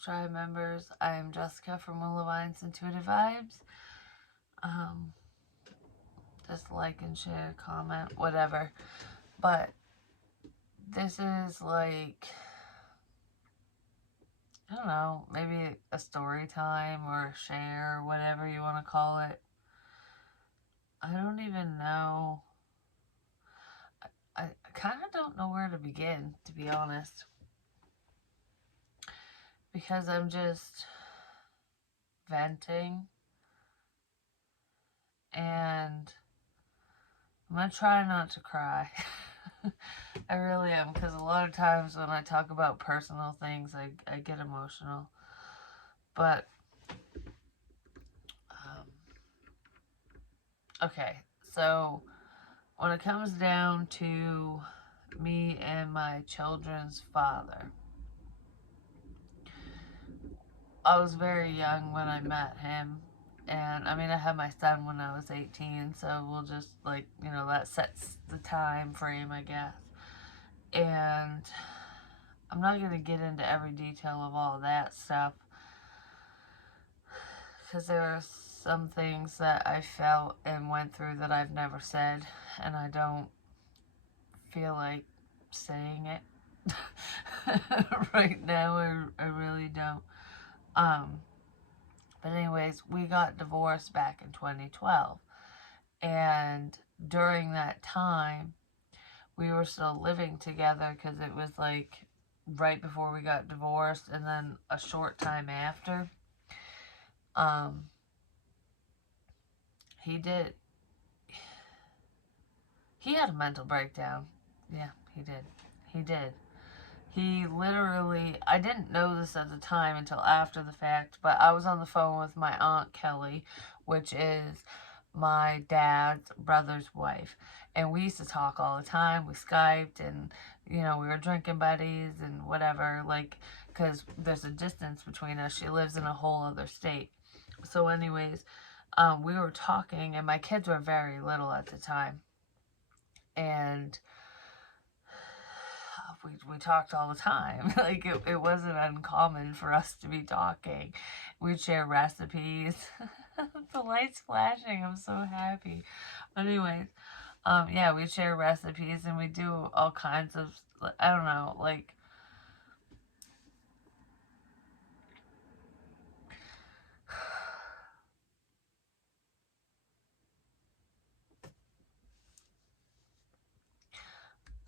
Tribe members. I am Jessica from Willow Vines Intuitive Vibes. Just like and share, comment, whatever. But this is like, I don't know, maybe a story time or a share, whatever you want to call it. I don't even know. I kind of don't know where to begin, to be honest. Because I'm just venting. And I'm going to try not to cry. I really am, because a lot of times when I talk about personal things, I get emotional. But, okay, so when it comes down to me and my children's father, I was very young when I met him. And, I mean, I had my son when I was 18, so we'll just, like, you know, that sets the time frame, I guess. And I'm not going to get into every detail of all that stuff, because there are some things that I felt and went through that I've never said, and I don't feel like saying it right now. I really don't. But anyways, we got divorced back in 2012, and during that time, we were still living together, because it was like right before we got divorced, and then a short time after, he had a mental breakdown. Yeah, he did. He literally, I didn't know this at the time until after the fact, but I was on the phone with my Aunt Kelly, which is my dad's brother's wife. And we used to talk all the time. We Skyped, and, you know, we were drinking buddies and whatever, like, because there's a distance between us. She lives in a whole other state. So anyways, we were talking, and my kids were very little at the time. And we talked all the time. Like, it wasn't uncommon for us to be talking. We'd share recipes. The light's flashing. I'm so happy. Anyways, yeah, we share recipes, and we do all kinds of, I don't know, like,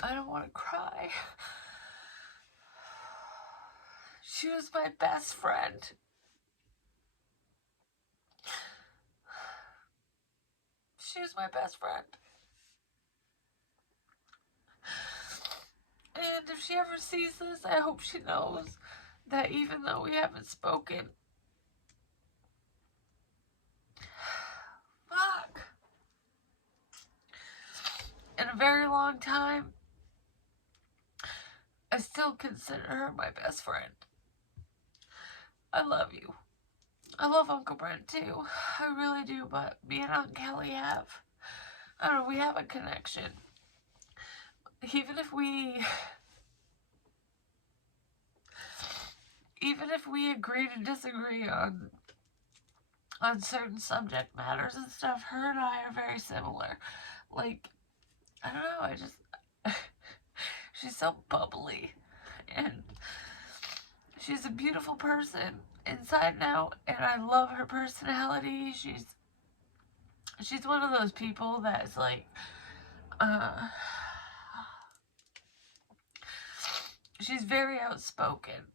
I don't want to cry. She was my best friend. She was my best friend. And if she ever sees this, I hope she knows that even though we haven't spoken, fuck, in a very long time, I still consider her my best friend. I love you. I love Uncle Brent too. I really do, but me and Aunt Kelly have, I don't know, we have a connection. Even if we agree to disagree on certain subject matters and stuff, her and I are very similar. Like, I don't know, I just, she's so bubbly, and she's a beautiful person inside and out, and I love her personality. She's one of those people that's like, she's very outspoken.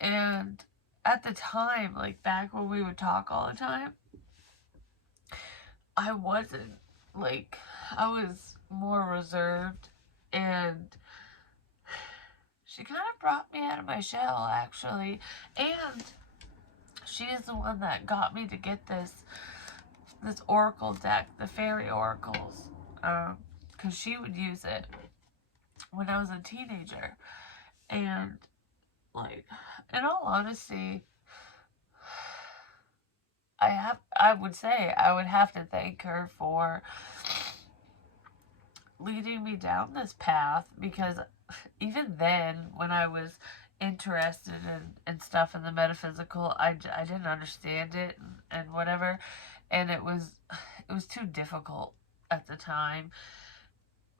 And at the time, like back when we would talk all the time, I wasn't. Like, I was more reserved, and she kind of brought me out of my shell, actually. And she is the one that got me to get this oracle deck, the fairy oracles, because she would use it when I was a teenager. And, like, in all honesty, I would say I would have to thank her for leading me down this path, because even then, when I was interested in stuff in the metaphysical. I didn't understand it and whatever, and it was too difficult at the time,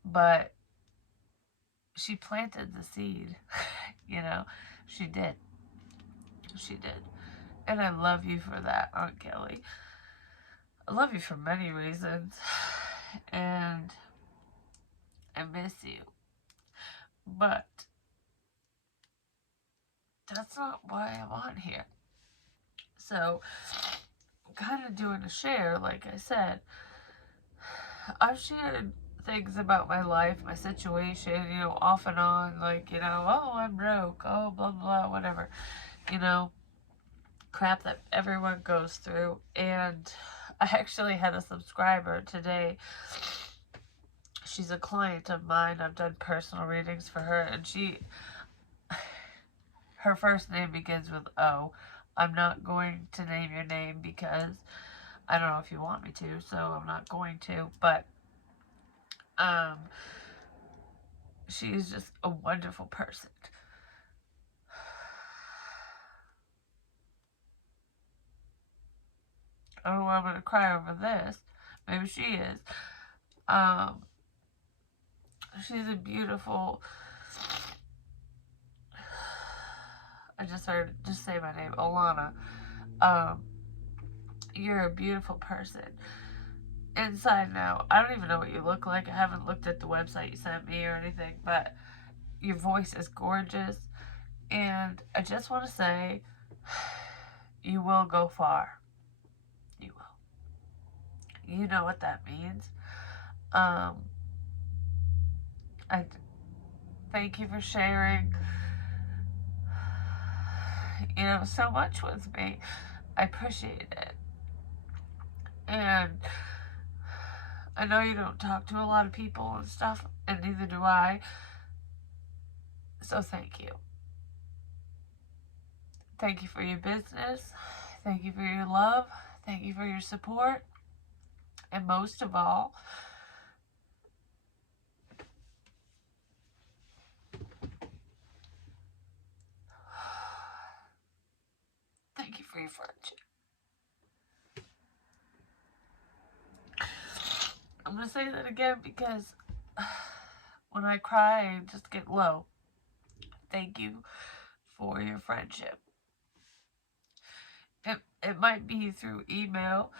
but she planted the seed. You know, she did. She did. And I love you for that, Aunt Kelly. I love you for many reasons. And I miss you. But that's not why I'm on here. So, I'm kind of doing a share, like I said. I've shared things about my life, my situation, you know, off and on, like, you know, oh, I'm broke, oh, blah, blah, whatever, you know, crap that everyone goes through. And I actually had a subscriber today. She's a client of mine. I've done personal readings for her, and her first name begins with O. I'm not going to name your name because I don't know if you want me to, so I'm not going to, but um, she is just a wonderful person. I don't know why I'm going to cry over this. Maybe she is. Um, she's a beautiful... I just heard, just say my name, Alana. You're a beautiful person. Inside now, I don't even know what you look like. I haven't looked at the website you sent me or anything, but your voice is gorgeous. And I just want to say, you will go far. You will. You know what that means. I thank you for sharing, you know, so much with me. I appreciate it. And I know you don't talk to a lot of people and stuff, and neither do I. So thank you. Thank you for your business. Thank you for your love. Thank you for your support. And most of all, thank you for your friendship. I'm going to say that again because when I cry, I just get low. Thank you for your friendship. It might be through email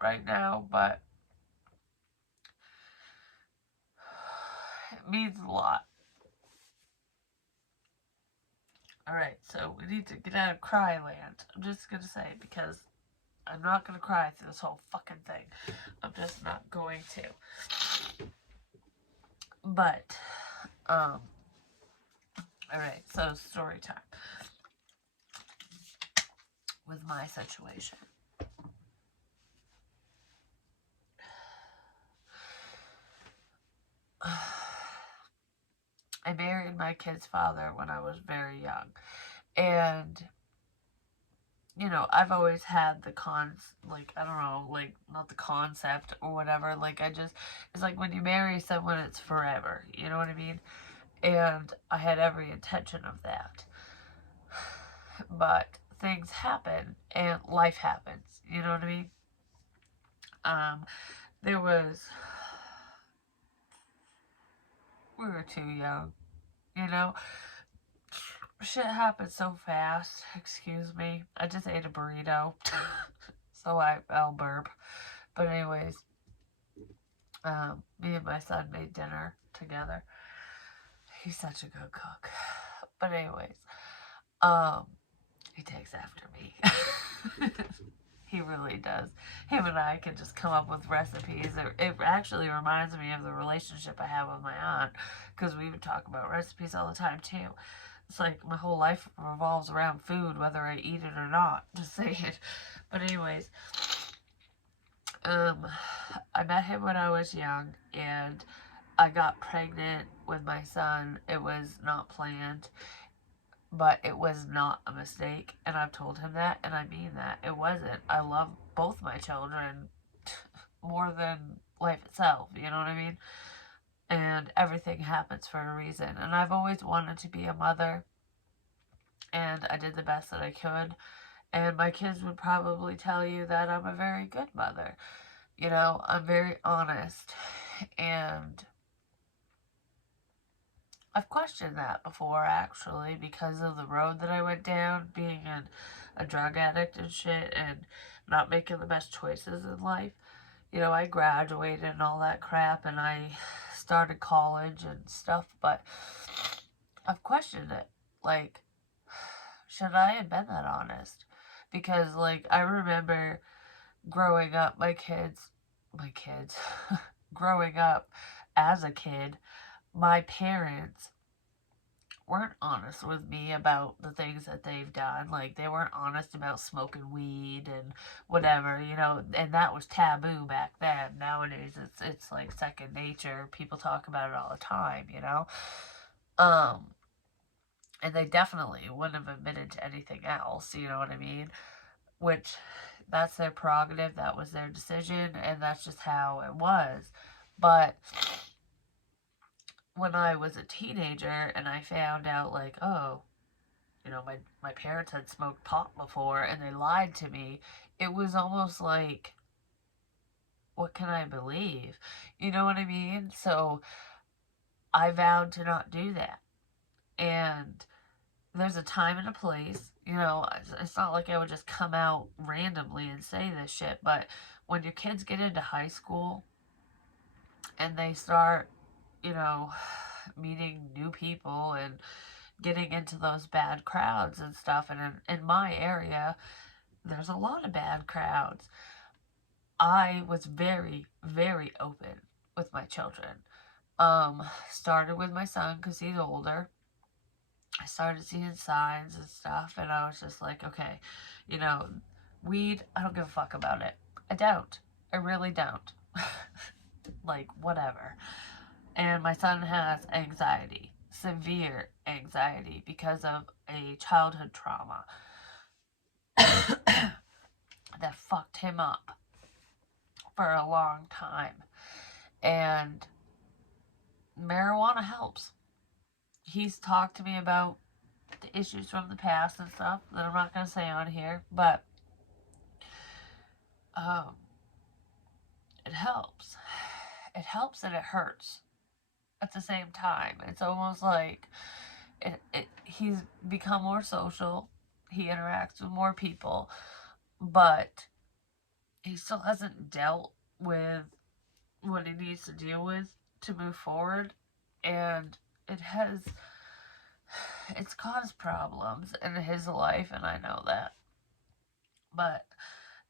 right now, but it means a lot. Alright, so we need to get out of cry land. I'm just going to say, because I'm not going to cry through this whole fucking thing. I'm just not going to. But, alright, so story time. With my situation. I married my kid's father when I was very young. And, you know, I've always had the I don't know, like, not the concept or whatever. Like, it's like when you marry someone, it's forever. You know what I mean? And I had every intention of that. But things happen and life happens. You know what I mean? There was... We were too young, you know? Shit happened so fast. Excuse me. I just ate a burrito. So I'll burp. But anyways, me and my son made dinner together. He's such a good cook. But anyways, he takes after me. He really does. Him and I can just come up with recipes. It actually reminds me of the relationship I have with my aunt, because we would talk about recipes all the time too. It's like my whole life revolves around food, whether I eat it or not. Just saying. But anyways, I met him when I was young, and I got pregnant with my son. It was not planned, but it was not a mistake, and I've told him that, and I mean that. It wasn't. I love both my children more than life itself, you know what I mean? and everything happens for a reason. And I've always wanted to be a mother, and I did the best that I could. And my kids would probably tell you that I'm a very good mother. You know, I'm very honest. And I've questioned that before, actually, because of the road that I went down, being a drug addict and shit, and not making the best choices in life. You know, I graduated and all that crap, and I started college and stuff, but I've questioned it. Like, should I have been that honest? Because, like, I remember growing up, my kids, growing up as a kid, my parents weren't honest with me about the things that they've done. Like, they weren't honest about smoking weed and whatever, you know, and that was taboo back then. Nowadays it's like second nature. People talk about it all the time, you know. Um and they definitely wouldn't have admitted to anything else, you know what I mean? Which, that's their prerogative, that was their decision, and that's just how it was. But when I was a teenager and I found out, like, oh, you know, my parents had smoked pot before and they lied to me, it was almost like, what can I believe? You know what I mean? So I vowed to not do that. And there's a time and a place. You know, it's not like I would just come out randomly and say this shit, but when your kids get into high school and they start, you know, meeting new people and getting into those bad crowds and stuff, and in my area, there's a lot of bad crowds. I was very, very open with my children. Started with my son because he's older. I started seeing signs and stuff, and I was just like, okay, you know, weed, I don't give a fuck about it. I don't. I really don't. Like, whatever. And my son has anxiety, severe anxiety, because of a childhood trauma that fucked him up for a long time. And marijuana helps. He's talked to me about the issues from the past and stuff that I'm not going to say on here, but um, it helps. It helps and it hurts at the same time. It's almost like he's become more social. He interacts with more people, but he still hasn't dealt with what he needs to deal with to move forward. And it has, it's caused problems in his life, and I know that. But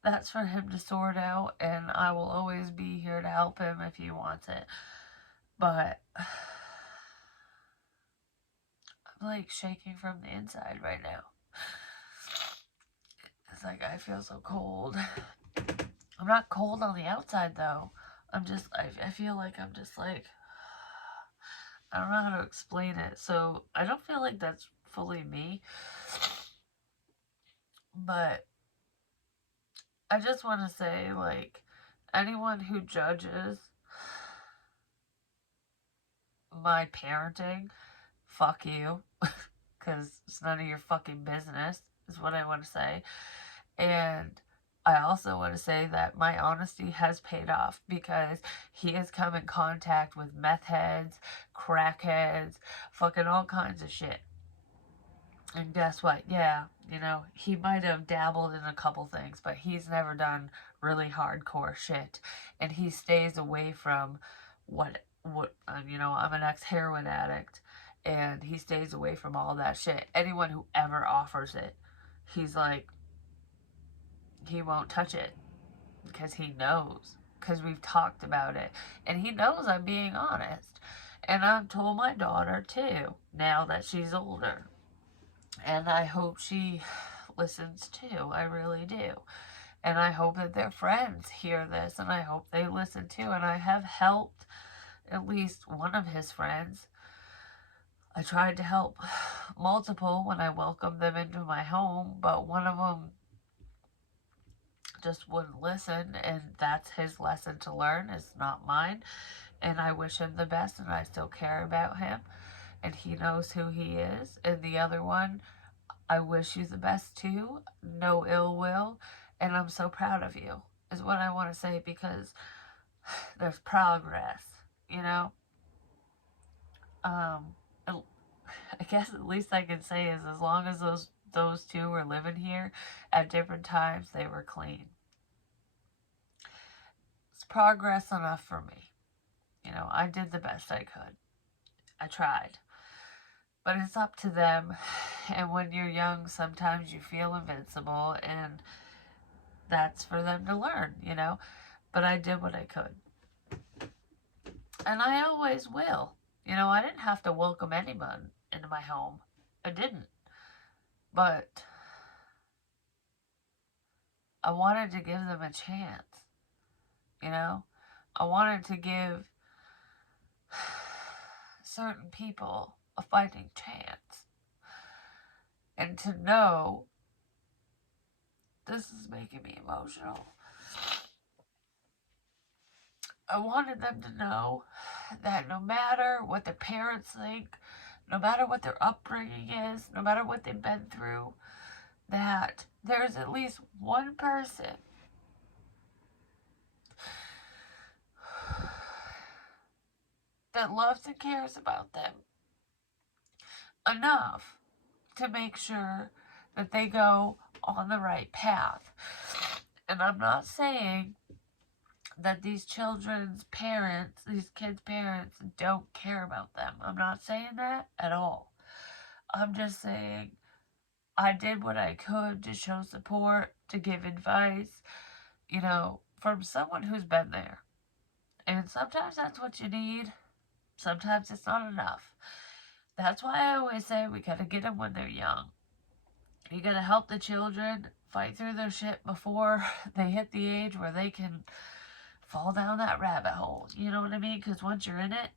that's for him to sort out, and I will always be here to help him if he wants it. But I'm like shaking from the inside right now. It's like I feel so cold. I'm not cold on the outside though. I feel like I'm just like, I don't know how to explain it. So I don't feel like that's fully me. But I just want to say, like, anyone who judges my parenting, fuck you. Because it's none of your fucking business, is what I want to say. And I also want to say that my honesty has paid off, because he has come in contact with meth heads, crackheads, fucking all kinds of shit. And guess what? Yeah, you know, he might have dabbled in a couple things, but he's never done really hardcore shit. And he stays away from you know, I'm an ex-heroin addict, and he stays away from all that shit. Anyone who ever offers it, he's like, he won't touch it, because he knows, because we've talked about it, and he knows I'm being honest. And I've told my daughter too, now that she's older, and I hope she listens too. I really do. And I hope that their friends hear this, and I hope they listen too. And I have helped at least one of his friends. I tried to help multiple when I welcomed them into my home, but one of them just wouldn't listen, and that's his lesson to learn. It's not mine. And I wish him the best, and I still care about him, and he knows who he is. And the other one, I wish you the best too. No ill will. And I'm so proud of you, is what I want to say, because there's progress, you know? Um, I guess the least I can say is as long as those two were living here at different times, they were clean. It's progress enough for me. You know, I did the best I could. I tried. But it's up to them. And when you're young, sometimes you feel invincible, and that's for them to learn, you know? But I did what I could. And I always will. You know, I didn't have to welcome anyone into my home. I didn't. But I wanted to give them a chance, you know? I wanted to give certain people a fighting chance. And to know, this is making me emotional. I wanted them to know that no matter what their parents think, no matter what their upbringing is, no matter what they've been through, that there's at least one person that loves and cares about them enough to make sure that they go on the right path. And I'm not saying that these children's parents, these kids' parents, don't care about them. I'm not saying that at all. I'm just saying I did what I could to show support, to give advice, you know, from someone who's been there. And sometimes that's what you need. Sometimes it's not enough. That's why I always say we gotta get them when they're young. You gotta help the children fight through their shit before they hit the age where they can fall down that rabbit hole. You know what I mean? Because once you're in it,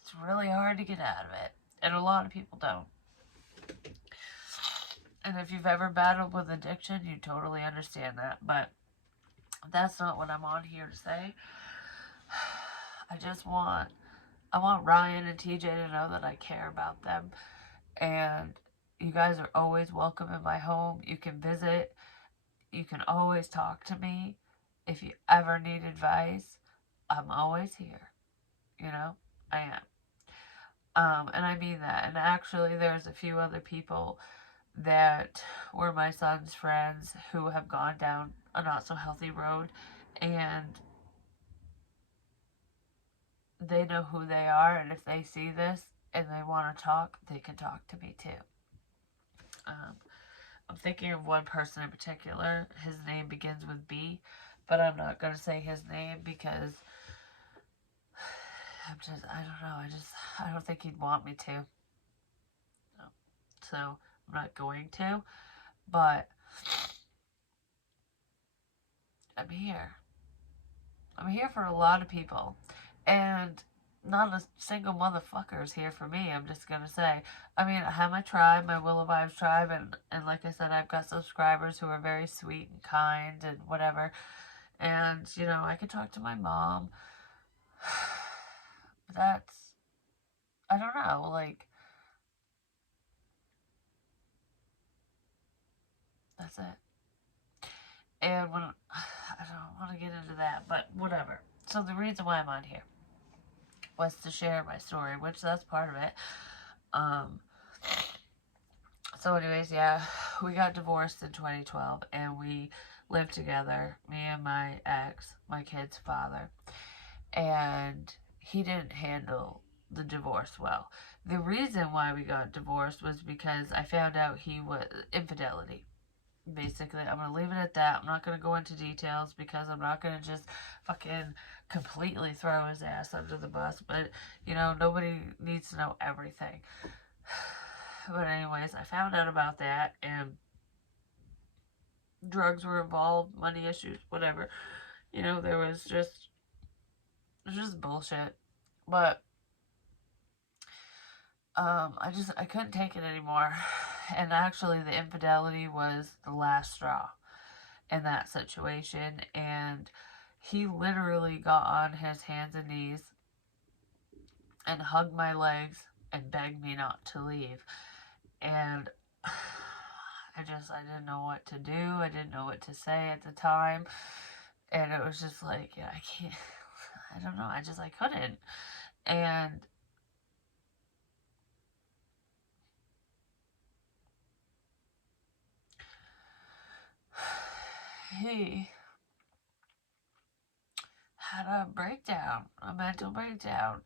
it's really hard to get out of it. And a lot of people don't. And if you've ever battled with addiction, you totally understand that. But that's not what I'm on here to say. I want Ryan and TJ to know that I care about them. And you guys are always welcome in my home. You can visit. You can always talk to me. If you ever need advice, I'm always here. You know, I am. And I mean that. And actually, there's a few other people that were my son's friends who have gone down a not so healthy road, and they know who they are. And if they see this and they want to talk, they can talk to me too. Um, I'm thinking of one person in particular. His name begins with B, but I'm not going to say his name because I don't know. I don't think he'd want me to. So I'm not going to, but I'm here. I'm here for a lot of people. And not a single motherfucker is here for me, I'm just gonna say. I mean, I have my tribe, my Willow Vibes tribe, and like I said, I've got subscribers who are very sweet and kind and whatever. And, you know, I could talk to my mom. But that's, I don't know, like, that's it. And when, I don't want to get into that, but whatever. So the reason why I'm on here was to share my story, which that's part of it. Um, so anyways, yeah, we got divorced in 2012, and we lived together, me and my ex, my kid's father, and he didn't handle the divorce well. The reason why we got divorced was because I found out he was infidelity. Basically, I'm gonna leave it at that. I'm not gonna go into details because I'm not gonna just fucking completely throw his ass under the bus. But you know, nobody needs to know everything. But anyways, I found out about that, and drugs were involved, money issues, whatever. You know, there was just bullshit. But I couldn't take it anymore. And actually, the infidelity was the last straw. in that situation, and he literally got on his hands and knees and hugged my legs and begged me not to leave. And I didn't know what to do. I didn't know what to say at the time. And it was just like, yeah, I can't, I don't know. I couldn't. And he had a breakdown, a mental breakdown.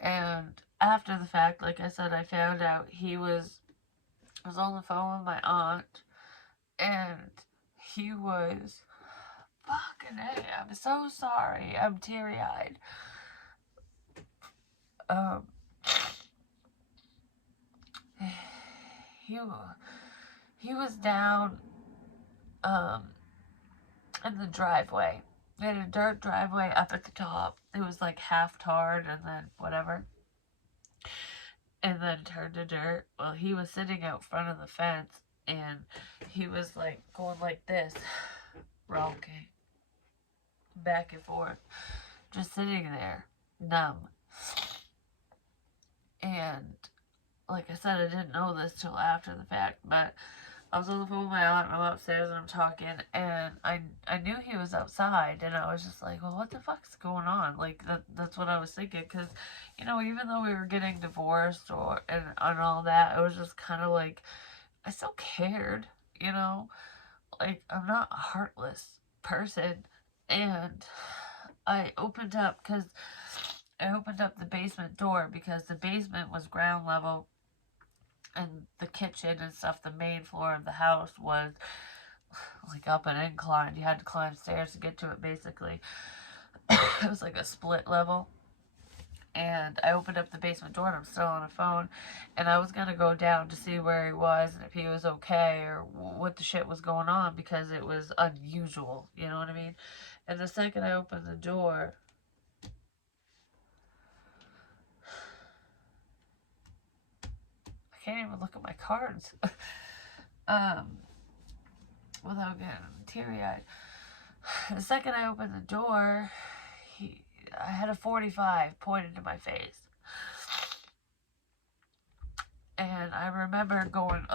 And after the fact, like I said, I found out I was on the phone with my aunt, and he was, fucking hey, I'm so sorry. I'm teary eyed. Um, he, he was down, um, in the driveway. They had a dirt driveway up at the top. It was like half tarred and then whatever. And then turned to dirt. Well, he was sitting out front of the fence, and he was like going like this, rocking back and forth, just sitting there, numb. And like I said, I didn't know this till after the fact, but I was on the phone with my aunt, and I'm upstairs and I'm talking, and I knew he was outside, and I was just like, well, what the fuck's going on? Like, that's what I was thinking, because, you know, even though we were getting divorced and all that, it was just kind of like, I still cared, you know? Like, I'm not a heartless person, and I opened up, because I opened up the basement door, because the basement was ground level, and the kitchen and stuff, the main floor of the house was like up an incline. You had to climb stairs to get to it, basically. It was like a split level. And I opened up the basement door, and I'm still on the phone, and I was gonna go down to see where he was and if he was okay or what the shit was going on, because it was unusual, you know what I mean? And the second I opened the door, I can't even look at my cards um, without getting teary-eyed. The second I opened the door, I had a 45 pointed to my face. And I remember going,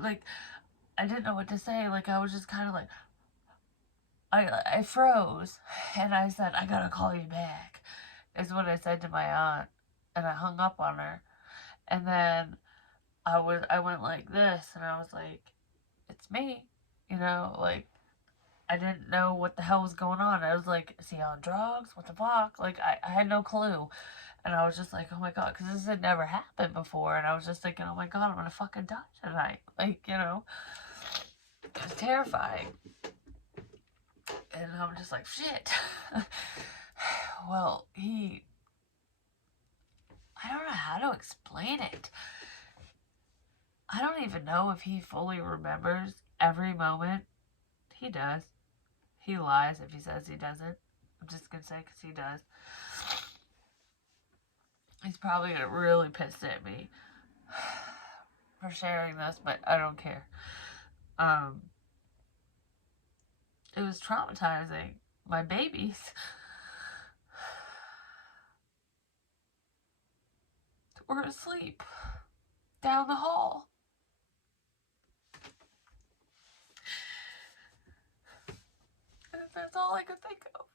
like, I didn't know what to say. Like, I was just kind of like, I froze. And I said, I gotta call you back, is what I said to my aunt. And I hung up on her. And then I went like this, and I was like, it's me. You know, like, I didn't know what the hell was going on. I was like, is he on drugs? What the fuck? Like, I had no clue. And I was just like, oh my god, because this had never happened before. And I was just thinking, oh my god, I'm gonna fucking die tonight. Like, you know, it was terrifying. And I'm just like, shit. Well, I don't know how to explain it. I don't even know if he fully remembers every moment. He does. He lies if he says he doesn't. I'm just gonna say because he does. He's probably gonna really pissed at me for sharing this, but I don't care. It was traumatizing. My babies were asleep down the hall. And that's all I could think of.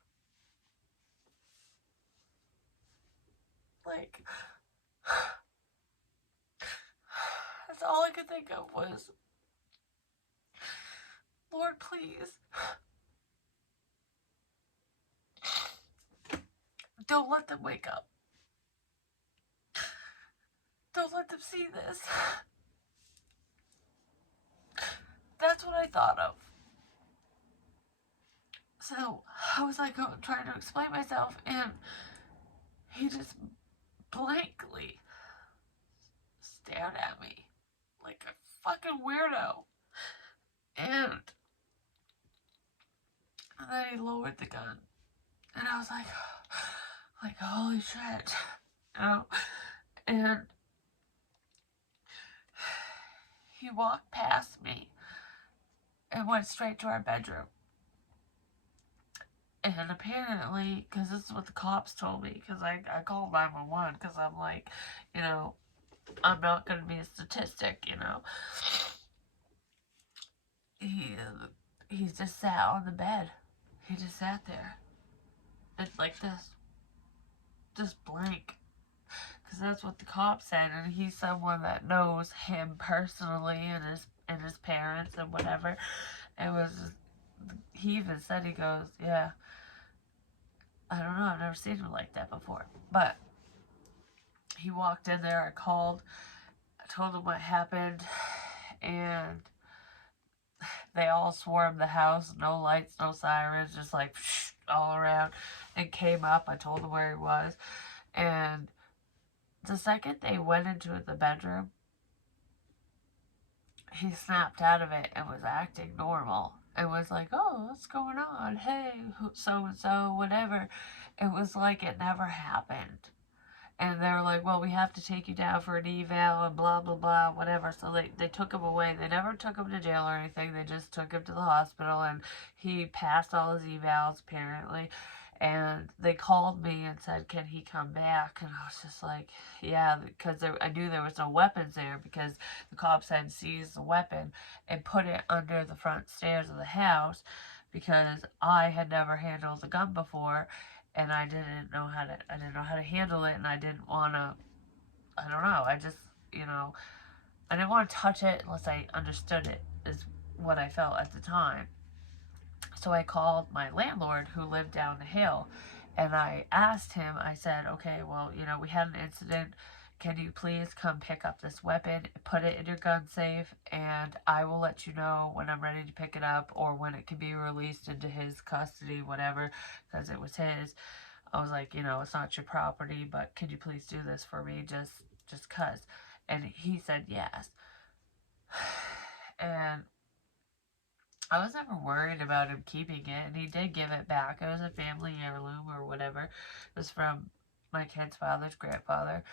Like, that's all I could think of was, Lord, please, don't let them wake up. Don't let them see this. That's what I thought of. So I was like, trying to explain myself, and he just blankly stared at me like a fucking weirdo. And then he lowered the gun, and I was like, holy shit, you know? And he walked past me, and went straight to our bedroom. And apparently, because this is what the cops told me, because I called 911 because I'm like, you know, I'm not going to be a statistic, you know. He, he just sat on the bed. He just sat there. It's like this. Just blank. Because that's what the cop said, and he's someone that knows him personally and his parents and whatever. It was just, he even said, he goes, yeah, I don't know, I've never seen him like that before. But he walked in there, I called, I told him what happened, and they all swarmed the house, no lights, no sirens, just like all around, and came up. I told them where he was, and the second they went into the bedroom, he snapped out of it and was acting normal. It was like, oh, what's going on? Hey, so and so, whatever. It was like it never happened. And they were like, well, we have to take you down for an eval and blah, blah, blah, whatever. So they took him away. They never took him to jail or anything. They just took him to the hospital, and he passed all his evals, apparently. And they called me and said, can he come back? And I was just like, yeah, because I knew there was no weapons there, because the cops had seized the weapon and put it under the front stairs of the house, because I had never handled a gun before, and I didn't know how to handle it, and I didn't want to, I don't know, I just, you know, I didn't want to touch it unless I understood it, is what I felt at the time. So I called my landlord, who lived down the hill, and I asked him, I said, okay, well, you know, we had an incident. Can you please come pick up this weapon, put it in your gun safe, and I will let you know when I'm ready to pick it up, or when it can be released into his custody, whatever, because it was his. I was like, you know, it's not your property, but could you please do this for me, just cuz. And he said yes. And I was never worried about him keeping it, and he did give it back. It was a family heirloom or whatever. It was from my kid's father's grandfather.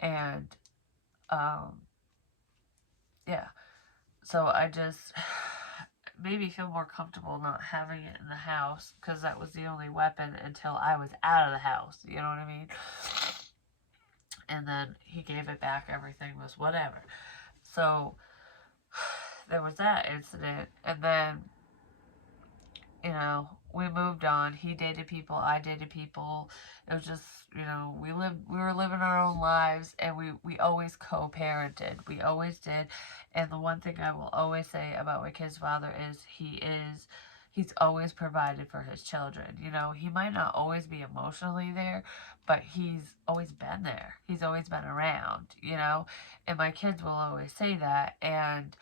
And, yeah. So I just made me feel more comfortable not having it in the house, because that was the only weapon until I was out of the house. You know what I mean? And then he gave it back. Everything was whatever. So there was that incident. And then, you know, we moved on. He dated people, I dated people. It was just, you know, we were living our own lives, and we always co-parented. We always did. And the one thing I will always say about my kid's father is he's always provided for his children. You know, he might not always be emotionally there, but he's always been there. He's always been around, you know? And my kids will always say that, and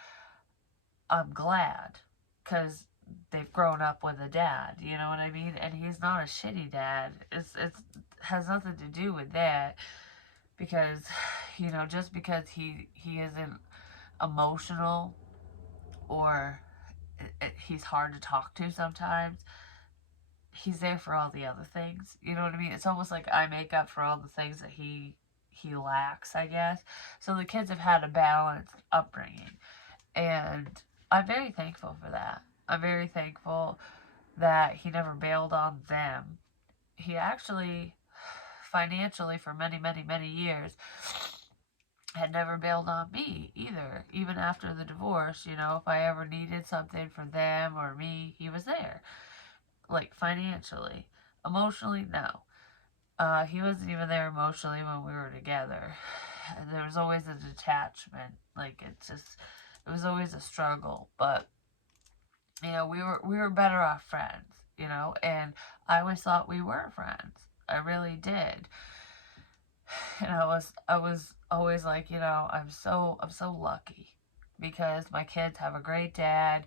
I'm glad, because they've grown up with a dad, you know what I mean? And he's not a shitty dad. It's has nothing to do with that, because, you know, just because he isn't emotional, or he's hard to talk to sometimes, he's there for all the other things. You know what I mean? It's almost like I make up for all the things that he lacks, I guess. So the kids have had a balanced upbringing, and I'm very thankful for that. I'm very thankful that he never bailed on them. He actually, financially, for many, many, many years, had never bailed on me either. Even after the divorce, you know, if I ever needed something for them or me, he was there. Like, financially. Emotionally, no. He wasn't even there emotionally when we were together. There was always a detachment. Like, it was always a struggle. But, you know, we were better off friends, you know, and I always thought we were friends. I really did. And I was always like, you know, I'm so lucky, because my kids have a great dad.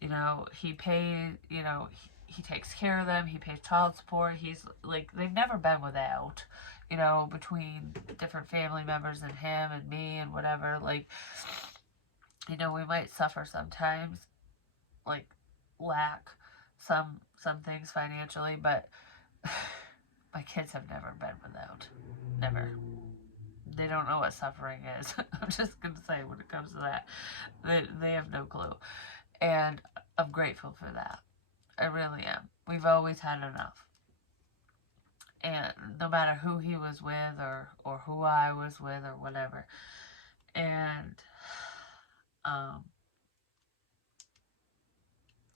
You know, he pays, you know, he takes care of them, he pays child support. He's like, they've never been without, you know, between different family members and him and me and whatever. Like, you know, we might suffer sometimes, like, lack some things financially, but my kids have never been without. Never. They don't know what suffering is. I'm just gonna say, when it comes to that, they have no clue. And I'm grateful for that. I really am. We've always had enough. And no matter who he was with or who I was with or whatever. And um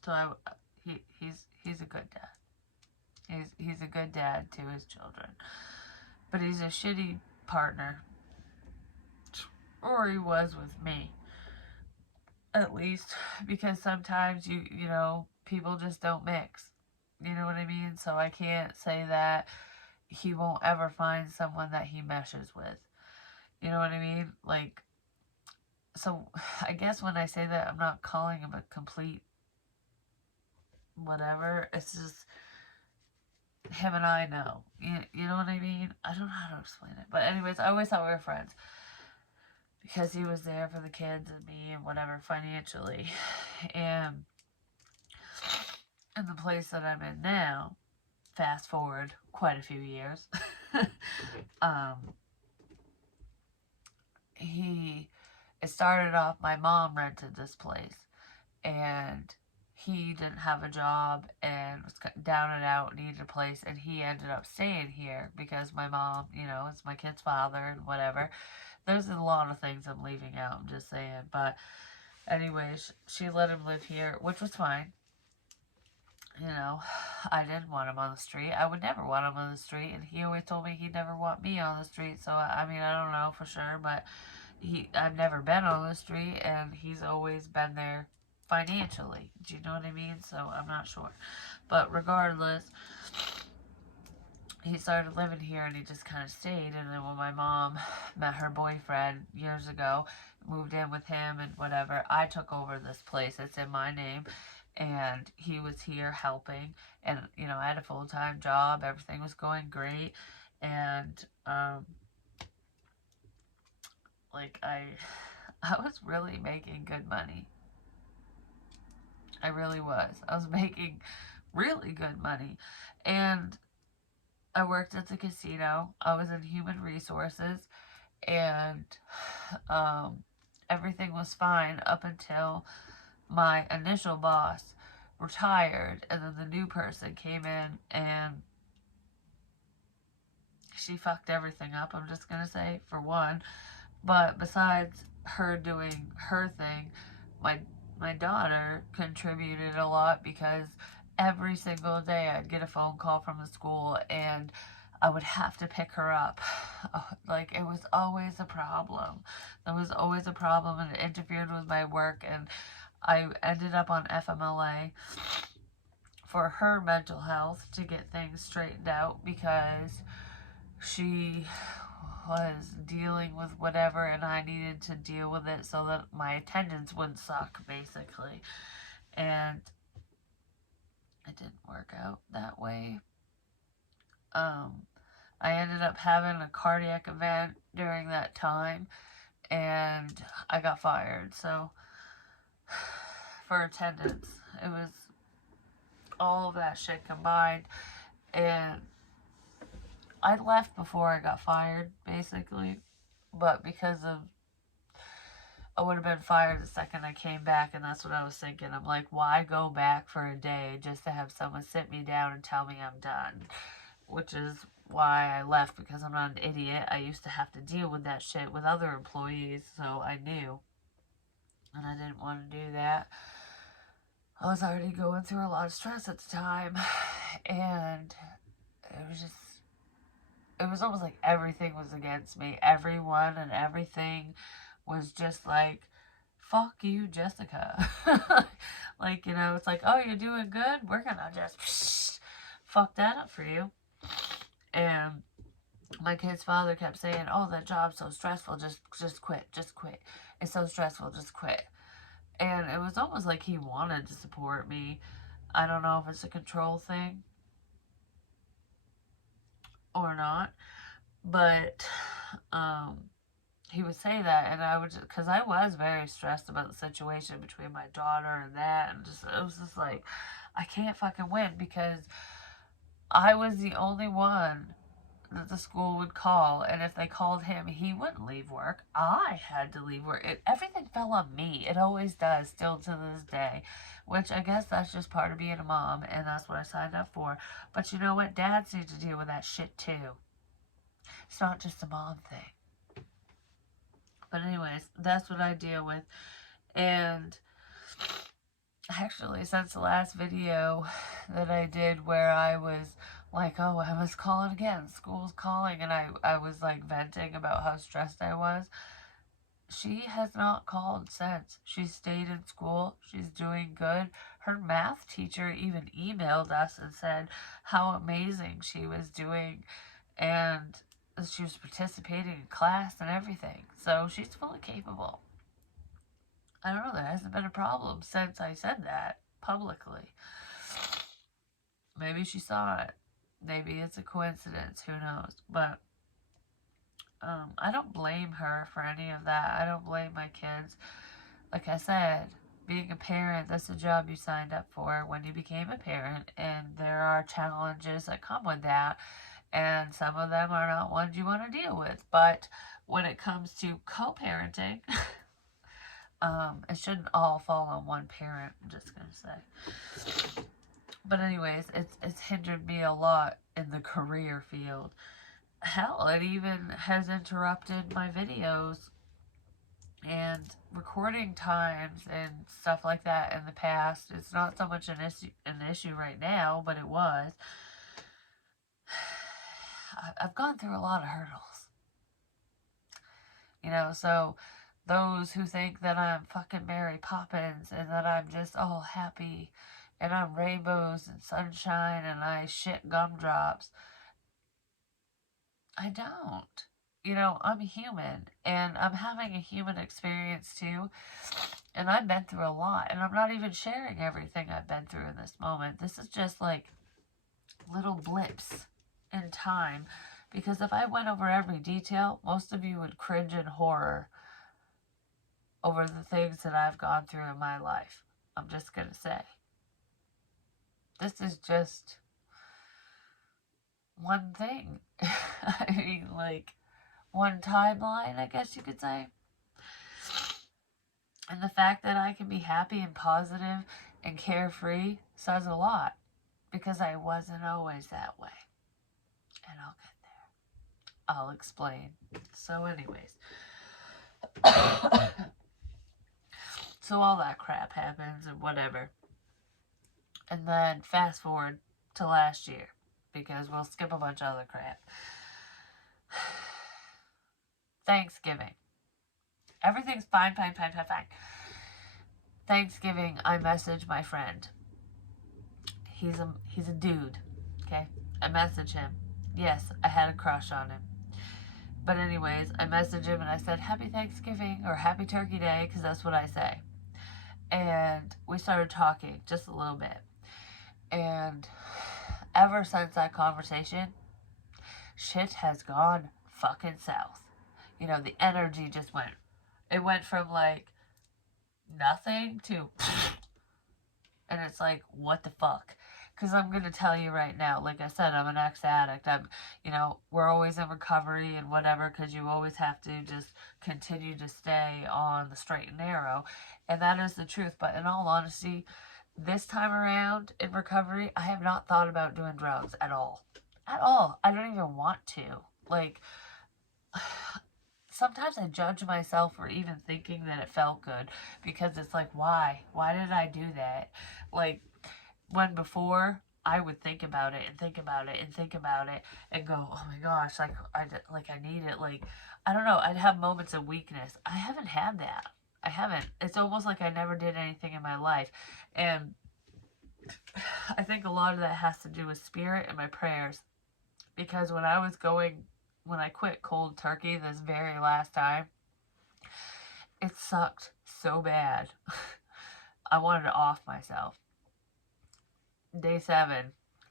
so he's a good dad. He's a good dad to his children. But he's a shitty partner. Or he was with me. At least, because sometimes you know, people just don't mix. You know what I mean? So I can't say that he won't ever find someone that he meshes with. You know what I mean? Like, so I guess when I say that, I'm not calling him a complete whatever. It's just him and I know. You know what I mean? I don't know how to explain it. But anyways, I always thought we were friends. Because he was there for the kids and me and whatever financially. And in the place that I'm in now, fast forward quite a few years, um, it started off, my mom rented this place, and he didn't have a job and was down and out, needed a place, and he ended up staying here because my mom, you know, is my kid's father and whatever. There's a lot of things I'm leaving out, I'm just saying. But anyways, she let him live here, which was fine. You know, I didn't want him on the street. I would never want him on the street, and he always told me he'd never want me on the street. So I mean, I don't know for sure, but I've never been on the street, and he's always been there financially. Do you know what I mean? So I'm not sure, but regardless, he started living here, and he just kind of stayed. And then when my mom met her boyfriend years ago, moved in with him and whatever, I took over this place. It's in my name, and he was here helping. And you know, I had a full-time job. Everything was going great, and like I was really making good money. I really was. I was making really good money, and I worked at the casino. I was in human resources, and um, everything was fine up until my initial boss retired, and then the new person came in and she fucked everything up, I'm just gonna say, for one. But besides her doing her thing, my my daughter contributed a lot because every single day I'd get a phone call from the school and I would have to pick her up. Like, it was always a problem. There was always a problem, and it interfered with my work, and I ended up on FMLA for her mental health to get things straightened out because she was dealing with whatever and I needed to deal with it so that my attendance wouldn't suck, basically. And it didn't work out that way. I ended up having a cardiac event during that time and I got fired. So for attendance, it was all of that shit combined, and I left before I got fired, basically. But because of, I would have been fired the second I came back, and that's what I was thinking. I'm like, why go back for a day just to have someone sit me down and tell me I'm done? Which is why I left, because I'm not an idiot. I used to have to deal with that shit with other employees, so I knew. And I didn't want to do that. I was already going through a lot of stress at the time, and it was almost like everything was against me. Everyone and everything was just like, fuck you, Jessica. Like, you know, it's like, oh, you're doing good? We're gonna just fuck that up for you. And my kid's father kept saying, oh, that job's so stressful, just quit, just quit. It's so stressful, just quit. And it was almost like he wanted to support me. I don't know if it's a control thing or not, but he would say that, and I would, because I was very stressed about the situation between my daughter and that, and just, it was just like, I can't fucking win, because I was the only one that the school would call, and if they called him, he wouldn't leave work. I had to leave work. Everything fell on me. It always does, still to this day, which I guess that's just part of being a mom, and that's what I signed up for. But you know what? Dads need to deal with that shit too. It's not just a mom thing. But anyways, that's what I deal with. And actually, since the last video that I did where I was like, oh, I was calling again, school's calling, and I was like venting about how stressed I was, she has not called since. She stayed in school. She's doing good. Her math teacher even emailed us and said how amazing she was doing, and she was participating in class and everything. So she's fully capable. I don't know, there hasn't been a problem since I said that publicly. Maybe she saw it. Maybe it's a coincidence. Who knows? But I don't blame her for any of that. I don't blame my kids. Like I said, being a parent, that's a job you signed up for when you became a parent, and there are challenges that come with that, and some of them are not ones you want to deal with. But when it comes to co-parenting, it shouldn't all fall on one parent, I'm just gonna say. But anyways, it's hindered me a lot in the career field. Hell, it even has interrupted my videos and recording times and stuff like that in the past. It's not so much an issue right now, but it was. I've gone through a lot of hurdles. You know, so those who think that I'm fucking Mary Poppins and that I'm just all happy and I'm rainbows and sunshine and I shit gumdrops, I don't. You know, I'm human and I'm having a human experience too. And I've been through a lot, and I'm not even sharing everything I've been through in this moment. This is just like little blips in time. Because if I went over every detail, most of you would cringe in horror over the things that I've gone through in my life. I'm just going to say. This is just one thing. I mean, like, one timeline, I guess you could say. And the fact that I can be happy and positive and carefree says a lot. Because I wasn't always that way. And I'll get there. I'll explain. So anyways. So all that crap happens and whatever. And then fast forward to last year. Because we'll skip a bunch of other crap. Thanksgiving. Everything's fine. Thanksgiving, I message my friend. He's a dude. Okay? I message him. Yes, I had a crush on him. But anyways, I messaged him and I said, Happy Thanksgiving or Happy Turkey Day, because that's what I say. And we started talking just a little bit. And ever since that conversation, shit has gone fucking south. You know, the energy just went. It went from like nothing to and it's like, what the fuck? Because I'm going to tell you right now, like I said, I'm an ex-addict. We're always in recovery and whatever, because you always have to just continue to stay on the straight and narrow. And that is the truth. But in all honesty, this time around in recovery, I have not thought about doing drugs at all. At all. I don't even want to. Like, sometimes I judge myself for even thinking that it felt good, because it's like, why? Why did I do that? Like, when before I would think about it and think about it and think about it and go, oh my gosh, like I need it. Like, I don't know. I'd have moments of weakness. I haven't had that. I haven't. It's almost like I never did anything in my life. And I think a lot of that has to do with spirit and my prayers. Because when I quit cold turkey this very last time, it sucked so bad. I wanted to off myself. Day 7,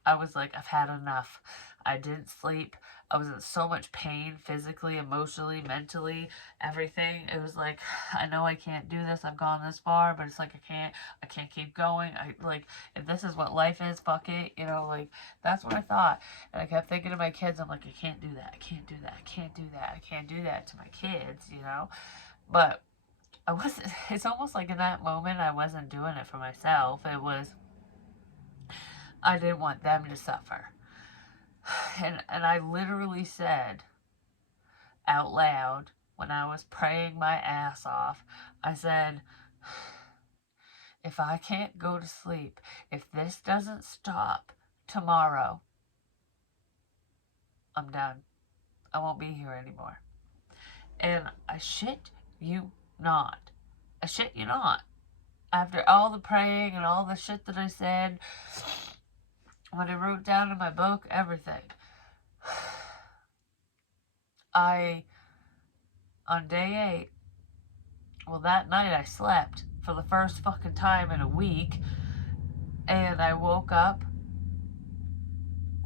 I was like, I've had enough. I didn't sleep. I was in so much pain, physically, emotionally, mentally, everything. It was like, I know I can't do this. I've gone this far, but it's like I can't keep going. I like, if this is what life is, fuck it. You know, like that's what I thought. And I kept thinking to my kids, I'm like, I can't do that. I can't do that. I can't do that. I can't do that to my kids. You know, but I wasn't. It's almost like in that moment, I wasn't doing it for myself. It was, I didn't want them to suffer. And I literally said out loud when I was praying my ass off, I said, if I can't go to sleep, if this doesn't stop tomorrow, I'm done. I won't be here anymore. And I shit you not. I shit you not. After all the praying and all the shit that I said, what I wrote down in my book, everything, on day 8, well, that night I slept for the first fucking time in a week, and I woke up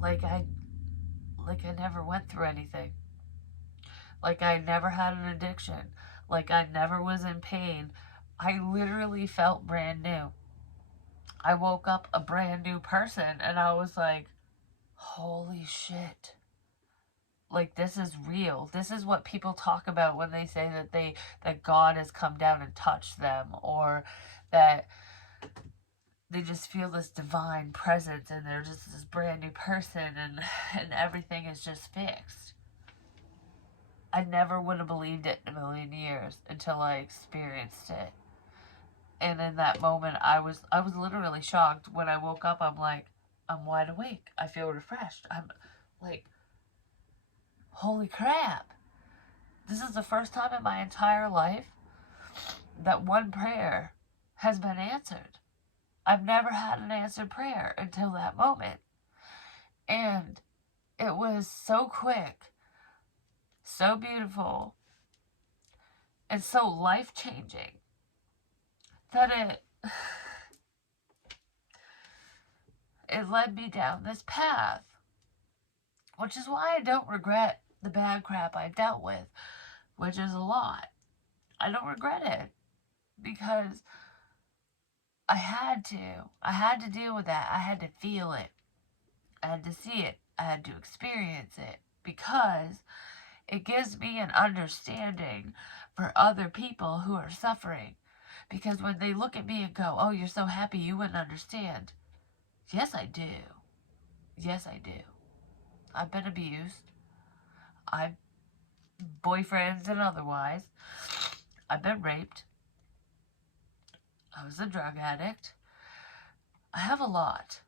like I never went through anything. Like I never had an addiction. Like I never was in pain. I literally felt brand new. I woke up a brand new person, and I was like, holy shit. Like this is real. This is what people talk about when they say that God has come down and touched them, or that they just feel this divine presence and they're just this brand new person, and everything is just fixed. I never would have believed it in a million years until I experienced it. And in that moment, I was literally shocked. When I woke up, I'm like, I'm wide awake. I feel refreshed. I'm like, holy crap. This is the first time in my entire life that one prayer has been answered. I've never had an answered prayer until that moment. And it was so quick, so beautiful, and so life-changing that it led me down this path, which is why I don't regret the bad crap I dealt with, which is a lot. I don't regret it because I had to deal with that. I had to feel it. I had to see it. I had to experience it because it gives me an understanding for other people who are suffering. Because when they look at me and go, oh, you're so happy, you wouldn't understand. Yes, I do. Yes, I do. I've been abused. I've boyfriends and otherwise. I've been raped. I was a drug addict. I have a lot,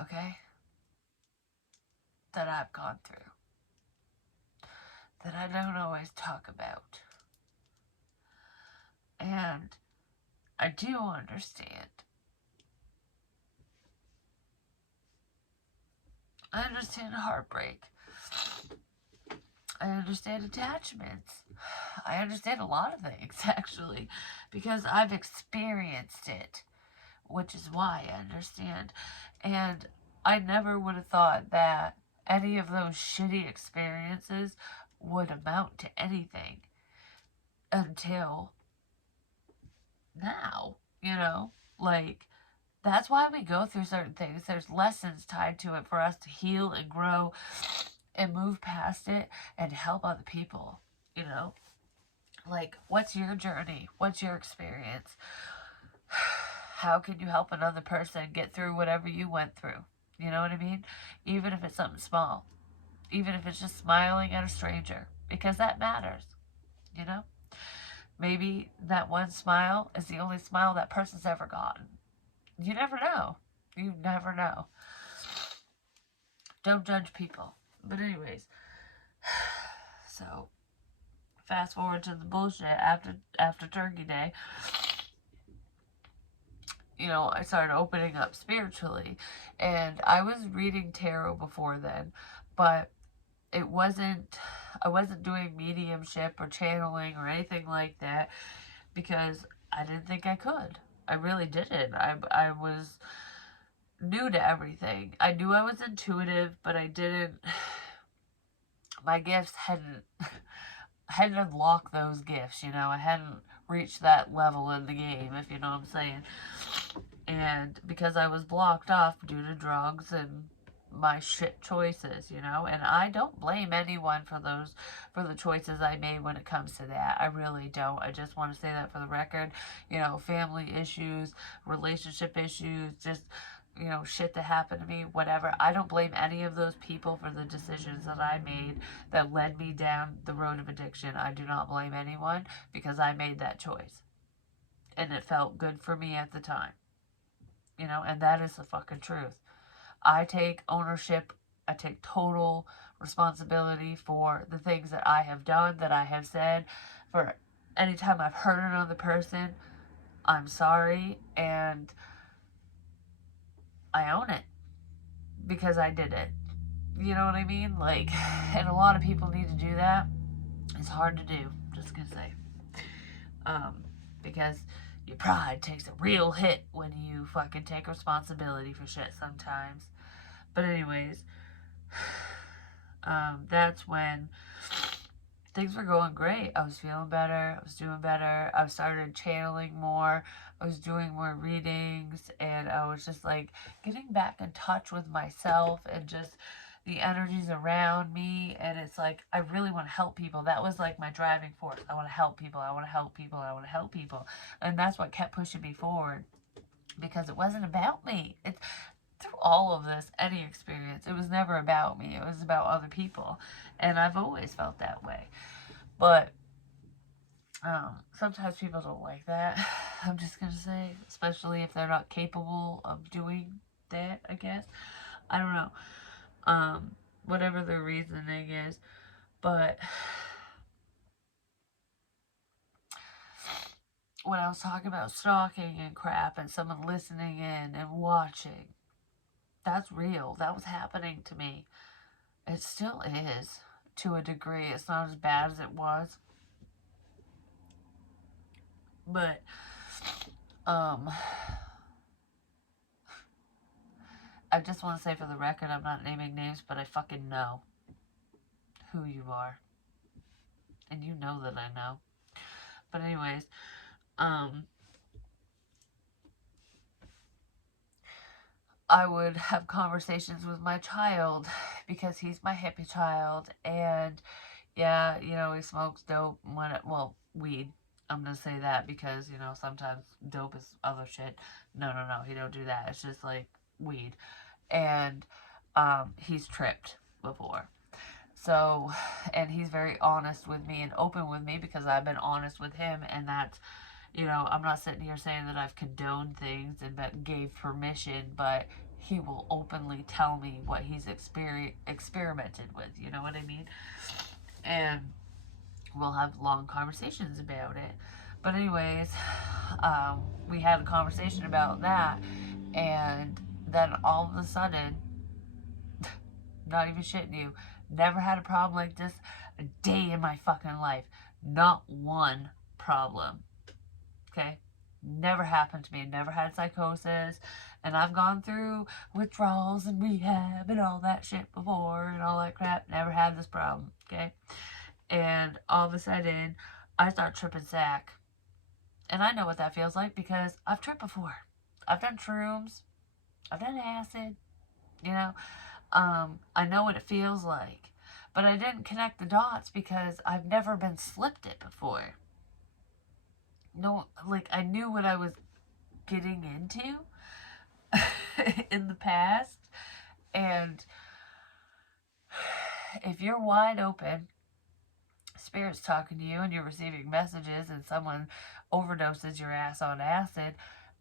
okay, that I've gone through that I don't always talk about. And I do understand. I understand heartbreak. I understand attachments. I understand a lot of things, actually, because I've experienced it, which is why I understand. And I never would have thought that any of those shitty experiences would amount to anything until now, you know? Like, that's why we go through certain things. There's lessons tied to it for us to heal and grow and move past it and help other people, you know? Like, what's your journey? What's your experience? How can you help another person get through whatever you went through? You know what I mean? Even if it's something small. Even if it's just smiling at a stranger. Because that matters, you know? Maybe that one smile is the only smile that person's ever gotten. You never know. You never know. Don't judge people. But anyways, so fast forward to the bullshit after Turkey Day. You know, I started opening up spiritually, and I was reading tarot before then, but I wasn't doing mediumship or channeling or anything like that because I didn't think I could. I really didn't. I was new to everything. I knew I was intuitive, but I didn't. My gifts hadn't unlocked those gifts. You know, I hadn't reached that level in the game, if you know what I'm saying. And because I was blocked off due to drugs and my shit choices, you know, and I don't blame anyone for the choices I made when it comes to that. I really don't. I just want to say that for the record. You know, family issues, relationship issues, just, you know, shit that happened to me, whatever. I don't blame any of those people for the decisions that I made that led me down the road of addiction. I do not blame anyone because I made that choice. And it felt good for me at the time. You know, and that is the fucking truth. I take ownership, I take total responsibility for the things that I have done, that I have said. For anytime I've hurt another person, I'm sorry, and I own it because I did it. You know what I mean? Like, and a lot of people need to do that. It's hard to do, just gonna say. Because your pride takes a real hit when you fucking take responsibility for shit sometimes. But anyways, that's when things were going great. I was feeling better. I was doing better. I started channeling more. I was doing more readings. And I was just like getting back in touch with myself and just the energies around me. And it's like, I really want to help people. That was like my driving force. I want to help people. I want to help people. I want to help people. And that's what kept pushing me forward because it wasn't about me. It's through all of this, any experience, it was never about me. It was about other people. And I've always felt that way. But sometimes people don't like that. I'm just going to say, especially if they're not capable of doing that, I guess. I don't know. Whatever the reasoning is. But when I was talking about stalking and crap and someone listening in and watching, that's real. That was happening to me. It still is to a degree. It's not as bad as it was. But I just want to say for the record, I'm not naming names, but I fucking know who you are. And you know that I know. But anyways, I would have conversations with my child because he's my hippie child. And yeah, you know, he smokes dope well, weed. I'm gonna say that because, you know, sometimes dope is other shit. No, he don't do that. It's just like weed. And he's tripped before. So, and he's very honest with me and open with me because I've been honest with him, and that's, you know, I'm not sitting here saying that I've condoned things and that gave permission, but he will openly tell me what he's experimented with, you know what I mean? And we'll have long conversations about it. But anyways, we had a conversation about that, and then all of a sudden, not even shitting you, never had a problem like this a day in my fucking life. Not one problem. Okay? Never happened to me. Never had psychosis. And I've gone through withdrawals and rehab and all that shit before and all that crap. Never had this problem. Okay? And all of a sudden, I start tripping sack. And I know what that feels like because I've tripped before. I've done shrooms. I've done acid. You know? I know what it feels like. But I didn't connect the dots because I've never been slipped it before. No, like I knew what I was getting into in the past. And if you're wide open, spirit's talking to you and you're receiving messages and someone overdoses your ass on acid,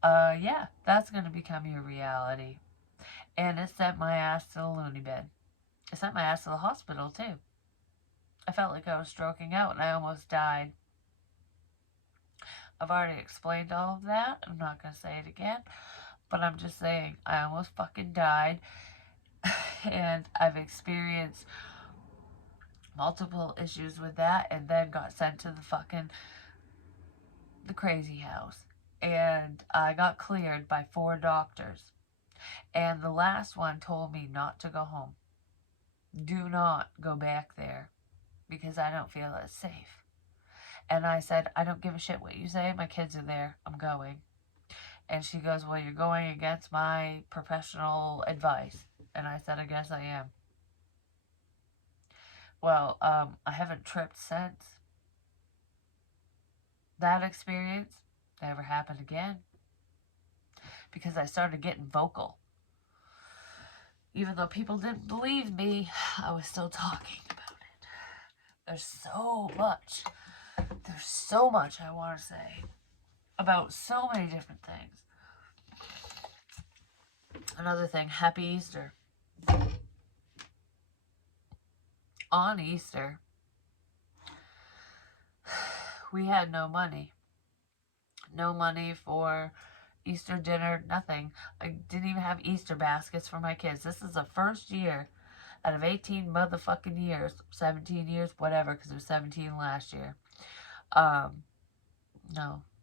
yeah, that's going to become your reality. And it sent my ass to the loony bin. It sent my ass to the hospital too. I felt like I was stroking out and I almost died. I've already explained all of that. I'm not going to say it again. But I'm just saying, I almost fucking died. And I've experienced multiple issues with that. And then got sent to the crazy house. And I got cleared by 4 doctors. And the last one told me not to go home. Do not go back there because I don't feel as safe. And I said, I don't give a shit what you say. My kids are there. I'm going. And she goes, well, you're going against my professional advice. And I said, I guess I am. Well, I haven't tripped since. That experience never happened again because I started getting vocal. Even though people didn't believe me, I was still talking about it. There's so much I want to say about so many different things. Another thing, Happy Easter. On Easter, we had no money. No money for Easter dinner, nothing. I didn't even have Easter baskets for my kids. This is the first year out of 18 motherfucking years, 17 years, whatever, because it was 17 last year. No,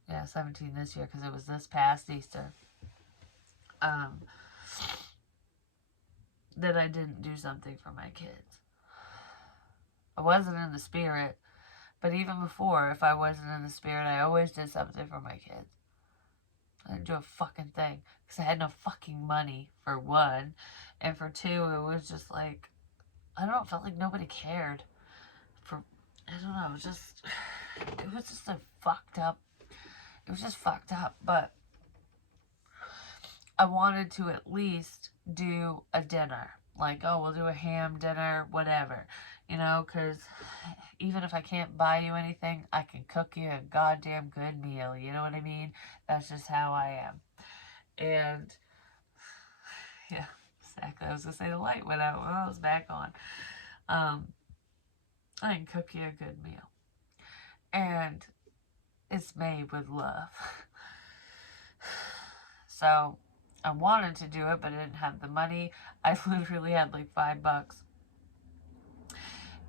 yeah, 17 this year, because it was this past Easter. That I didn't do something for my kids. I wasn't in the spirit, but even before, if I wasn't in the spirit, I always did something for my kids. I didn't do a fucking thing because I had no fucking money, for one, and for two, it was just like, I don't know, it felt like nobody cared. I don't know, it was just a fucked up. It was just fucked up, but I wanted to at least do a dinner. Like, oh, we'll do a ham dinner, whatever. You know, because even if I can't buy you anything, I can cook you a goddamn good meal. You know what I mean? That's just how I am. And, yeah, exactly. I was going to say the light went out when I was back on. I can cook you a good meal. And it's made with love. So, I wanted to do it, but I didn't have the money. I literally had like $5.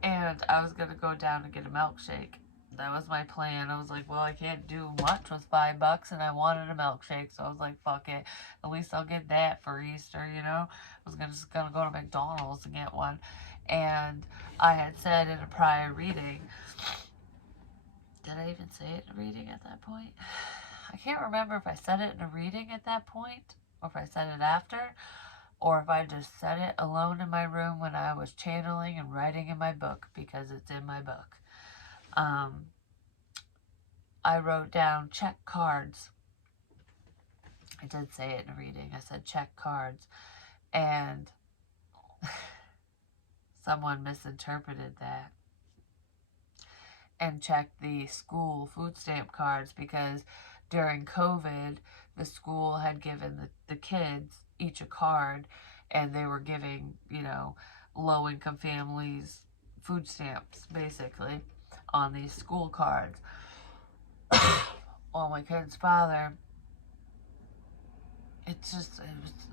And I was going to go down and get a milkshake. That was my plan. I was like, well, I can't do much with $5, and I wanted a milkshake, so I was like, fuck it. At least I'll get that for Easter, you know? I was just going to go to McDonald's and get one. And I had said in a prior reading, did I even say it in a reading at that point? I can't remember if I said it in a reading at that point, or if I said it after, or if I just said it alone in my room when I was channeling and writing in my book, because it's in my book. I wrote down check cards. I did say it in a reading. I said check cards. And someone misinterpreted that and checked the school food stamp cards, because during COVID, the school had given the kids each a card, and they were giving, you know, low-income families food stamps, basically, on these school cards. Well, my kid's father, it was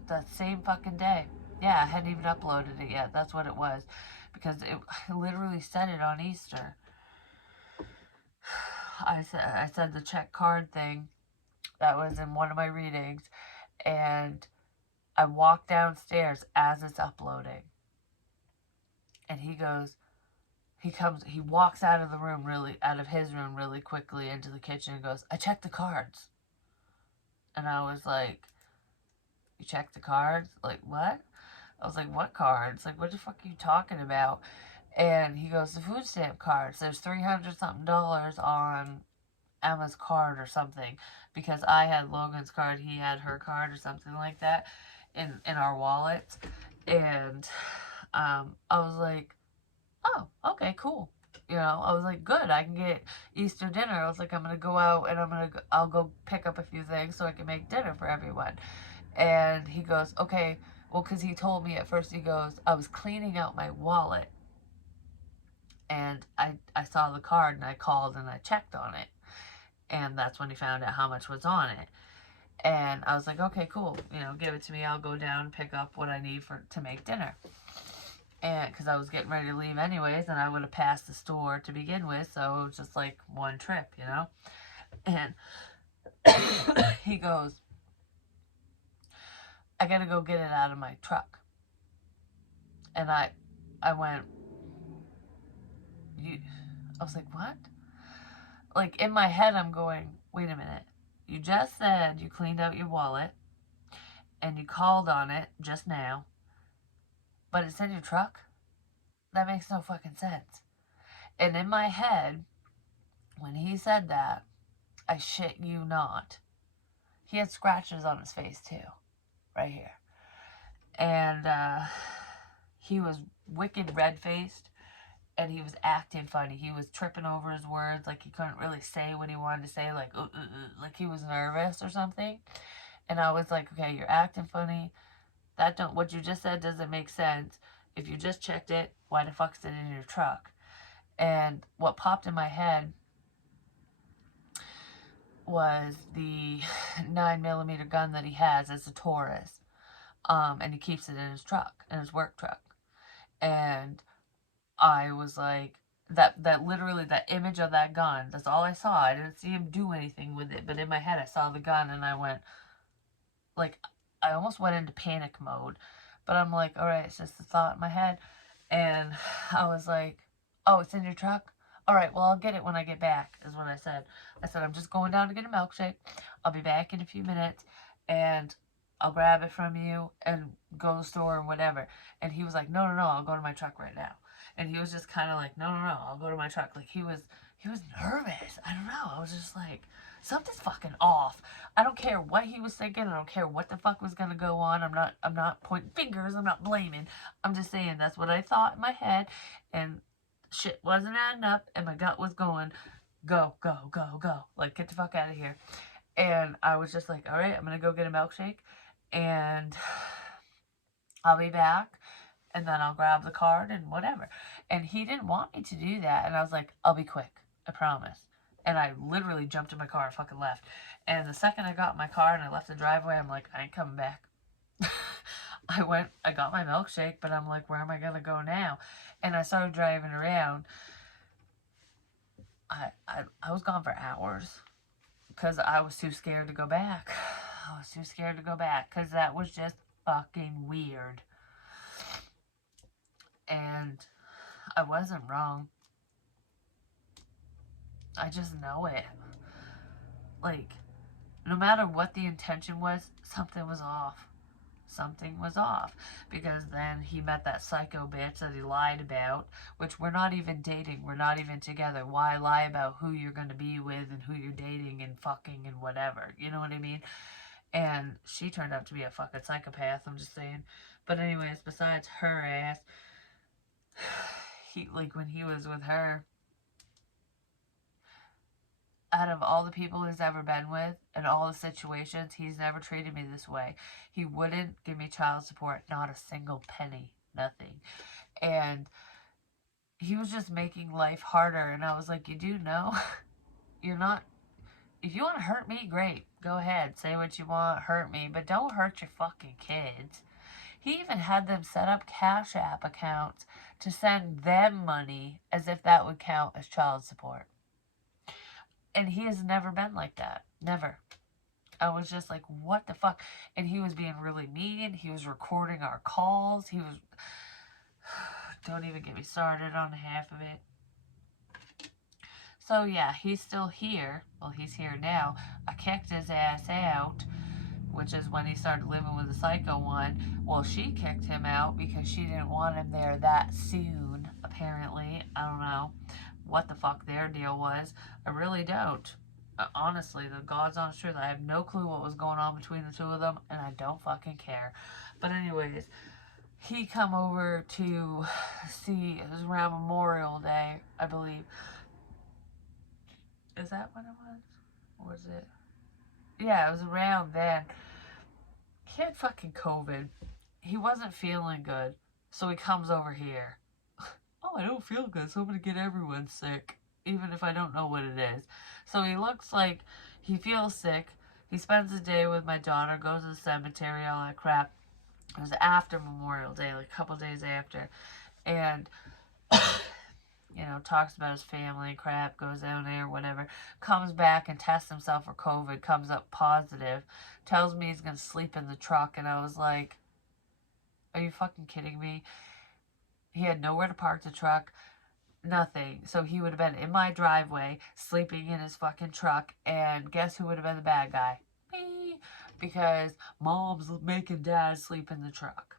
that same fucking day. Yeah, I hadn't even uploaded it yet. That's what it was. Because I literally said it on Easter. I said the check card thing. That was in one of my readings. And I walk downstairs as it's uploading. And he walks out of his room really quickly into the kitchen and goes, I checked the cards. And I was like, you checked the cards? Like, what? I was like, what cards? Like, what the fuck are you talking about? And he goes, the food stamp cards. There's $300-something on Emma's card or something. Because I had Logan's card, he had her card or something like that in our wallets. And I was like, oh, okay, cool. You know, I was like, good, I can get Easter dinner. I was like, I'm going to go out and I'll go pick up a few things so I can make dinner for everyone. And he goes, okay, well, because he told me at first, he goes, I was cleaning out my wallet. And I saw the card and I called and I checked on it. And that's when he found out how much was on it. And I was like, okay, cool. You know, give it to me. I'll go down and pick up what I need to make dinner. And because I was getting ready to leave anyways, and I would have passed the store to begin with. So it was just like one trip, you know. And he goes, I gotta go get it out of my truck. And I went, I was like, what? Like, in my head, I'm going, wait a minute. You just said you cleaned out your wallet and you called on it just now, but it's in your truck? That makes no fucking sense. And in my head, when he said that, I shit you not, he had scratches on his face too, right here. And he was wicked red faced and he was acting funny. He was tripping over his words, like he couldn't really say what he wanted to say, like he was nervous or something. And I was like, okay, you're acting funny. What you just said doesn't make sense. If you just checked it, why the fuck is it in your truck? And what popped in my head was the 9mm gun that he has as a Taurus. And he keeps it in his truck, in his work truck. And I was like, that literally, that image of that gun, that's all I saw. I didn't see him do anything with it, but in my head I saw the gun and I went, like, I almost went into panic mode. But I'm like, all right, it's just a thought in my head. And I was like, oh, it's in your truck? All right, well, I'll get it when I get back, is what I said. I said, I'm just going down to get a milkshake. I'll be back in a few minutes, and I'll grab it from you and go to the store and whatever. And he was like, no, no, no, I'll go to my truck right now. And he was just kind of like, no, no, no, I'll go to my truck. Like, he was nervous. I don't know. I was just like, something's fucking off. I don't care what he was thinking. I don't care what the fuck was gonna go on. I'm not pointing fingers. I'm not blaming. I'm just saying that's what I thought in my head, and shit wasn't adding up, and my gut was going, go, go, go, go. Like, get the fuck out of here. And I was just like, all right, I'm gonna go get a milkshake, and I'll be back, and then I'll grab the card and whatever. And he didn't want me to do that, and I was like, I'll be quick. I promise. And I literally jumped in my car and fucking left. And the second I got in my car and I left the driveway, I'm like, I ain't coming back. I got my milkshake, but I'm like, where am I going to go now? And I started driving around. I was gone for hours because I was too scared to go back. I was too scared to go back because that was just fucking weird. And I wasn't wrong. I just know it. Like, no matter what the intention was, something was off. Something was off. Because then he met that psycho bitch that he lied about, which we're not even dating. We're not even together. Why lie about who you're going to be with and who you're dating and fucking and whatever? You know what I mean? And she turned out to be a fucking psychopath, I'm just saying. But anyways, besides her ass, when he was with her, out of all the people he's ever been with and all the situations, he's never treated me this way. He wouldn't give me child support, not a single penny, nothing. And he was just making life harder. And I was like, you do know, you're not, if you want to hurt me, great. Go ahead, say what you want, hurt me, but don't hurt your fucking kids. He even had them set up Cash App accounts to send them money as if that would count as child support. And he has never been like that. Never. I was just like, what the fuck? And he was being really mean. He was recording our calls. He was... Don't even get me started on half of it. So yeah, he's still here. Well, he's here now. I kicked his ass out, which is when he started living with the psycho one. Well, she kicked him out because she didn't want him there that soon, apparently. I don't know what the fuck their deal was. I really don't. Honestly, the God's honest truth, I have no clue what was going on between the two of them, and I don't fucking care. But anyways, he come over to see, it was around Memorial Day, I believe. Is that when it was? Or was it? Yeah, it was around then. He had fucking COVID. He wasn't feeling good, so he comes over here. Oh, I don't feel good, so I'm gonna get everyone sick, even if I don't know what it is. So he looks like he feels sick. He spends the day with my daughter, goes to the cemetery, all that crap. It was after Memorial Day, like a couple days after. And you know, talks about his family and crap, goes down there, whatever, comes back and tests himself for COVID, comes up positive, tells me he's going to sleep in the truck. And I was like, are you fucking kidding me? He had nowhere to park the truck, nothing. So he would have been in my driveway, sleeping in his fucking truck. And guess who would have been the bad guy? Me. Because mom's making dad sleep in the truck.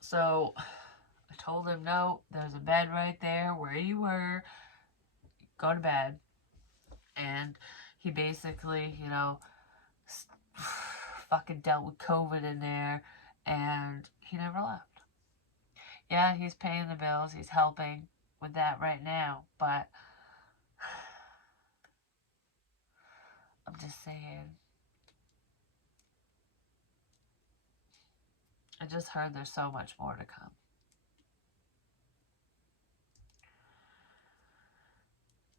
So I told him, no, there's a bed right there where you were. Go to bed. And he basically, you know, fucking dealt with COVID in there, and he never left. Yeah, he's paying the bills, he's helping with that right now, but I'm just saying. I just heard there's so much more to come.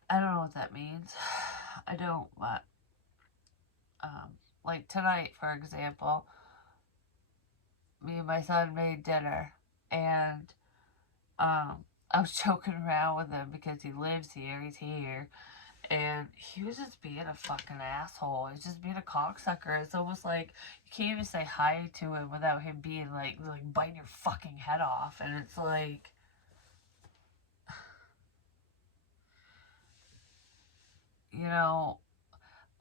I don't know what that means. I don't, but, like tonight, for example, me and my son made dinner, and, I was joking around with him because he lives here, he's here, and he was just being a fucking asshole. He's just being a cocksucker. It's almost like you can't even say hi to him without him being like biting your fucking head off. And it's like, you know,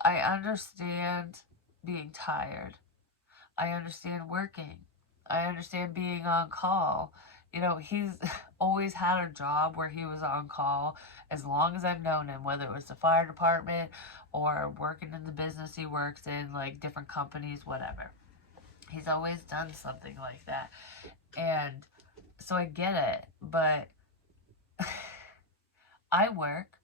I understand being tired. I understand working. I understand being on call. You know, he's always had a job where he was on call as long as I've known him, whether it was the fire department or working in the business he works in, like different companies, whatever. He's always done something like that. And so I get it, but I work,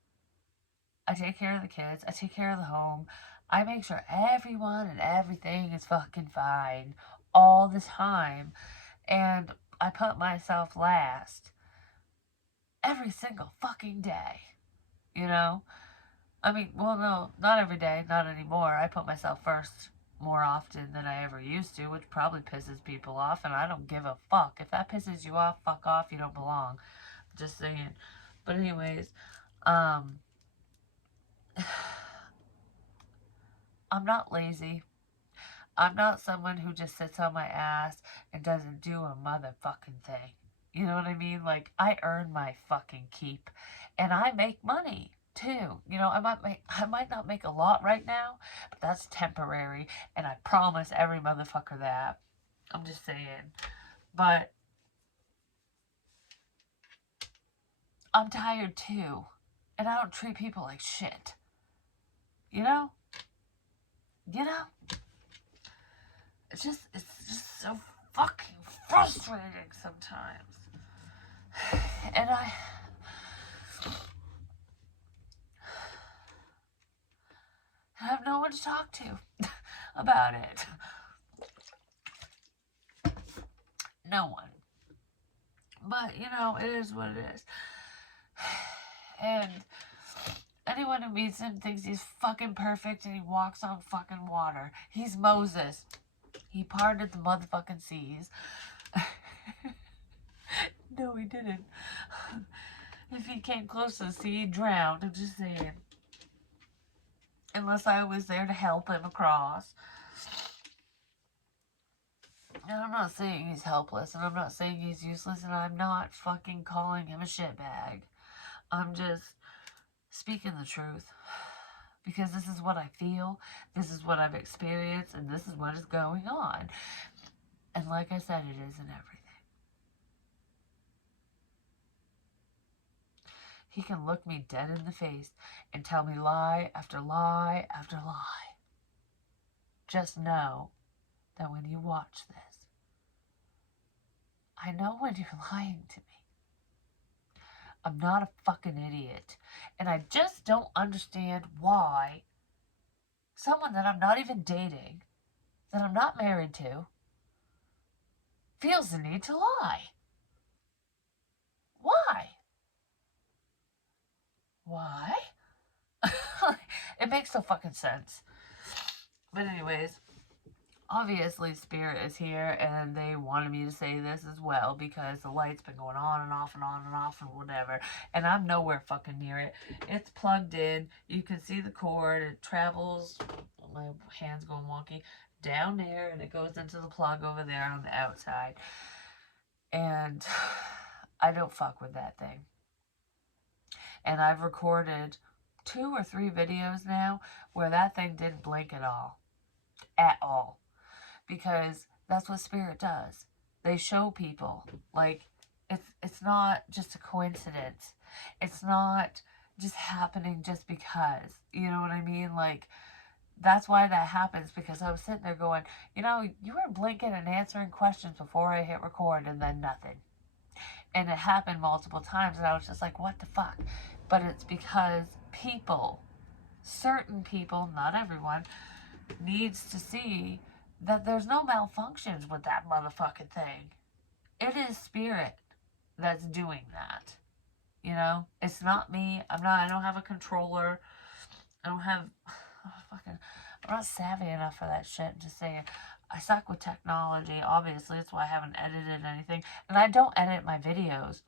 I take care of the kids, I take care of the home, I make sure everyone and everything is fucking fine all the time. And I put myself last every single fucking day, you know? I mean, well, no, not every day, not anymore. I put myself first more often than I ever used to, which probably pisses people off, and I don't give a fuck. If that pisses you off, fuck off, you don't belong. Just saying. But anyways, um, I'm not lazy. I'm not someone who just sits on my ass and doesn't do a motherfucking thing. You know what I mean? Like, I earn my fucking keep. And I make money too. You know, I might not make a lot right now, but that's temporary. And I promise every motherfucker that. I'm just saying. But I'm tired too. And I don't treat people like shit. You know? You know? It's just so fucking frustrating sometimes. And I have no one to talk to about it. No one. But, you know, it is what it is. And anyone who meets him thinks he's fucking perfect and he walks on fucking water. He's Moses. He parted the motherfucking seas. No, he didn't. If he came close to the sea, he drowned. I'm just saying. Unless I was there to help him across. And I'm not saying he's helpless, and I'm not saying he's useless, and I'm not fucking calling him a shitbag. I'm just speaking the truth. Because this is what I feel, this is what I've experienced, and this is what is going on. And like I said, it isn't everything. He can look me dead in the face and tell me lie after lie after lie. Just know that when you watch this, I know when you're lying to me. I'm not a fucking idiot. And I just don't understand why someone that I'm not even dating, that I'm not married to, feels the need to lie. Why? Why? It makes no fucking sense. But anyways, obviously Spirit is here, and they wanted me to say this as well because the light's been going on and off and on and off and whatever, and I'm nowhere fucking near it. It's plugged in. You can see the cord. It travels. My hand's going wonky. Down there, and it goes into the plug over there on the outside. And I don't fuck with that thing. And I've recorded 2 or 3 videos now where that thing didn't blink at all. At all. Because that's what Spirit does. They show people. Like, it's not just a coincidence. It's not just happening just because. You know what I mean? Like, that's why that happens, because I was sitting there going, you know, you were blinking and answering questions before I hit record and then nothing. And it happened multiple times, and I was just like, what the fuck? But it's because people, certain people, not everyone, needs to see that there's no malfunctions with that motherfucking thing. It is Spirit that's doing that. You know? It's not me. I don't have a controller. I don't have, I'm not savvy enough for that shit. I'm just saying. I suck with technology, obviously. That's why I haven't edited anything. And I don't edit my videos,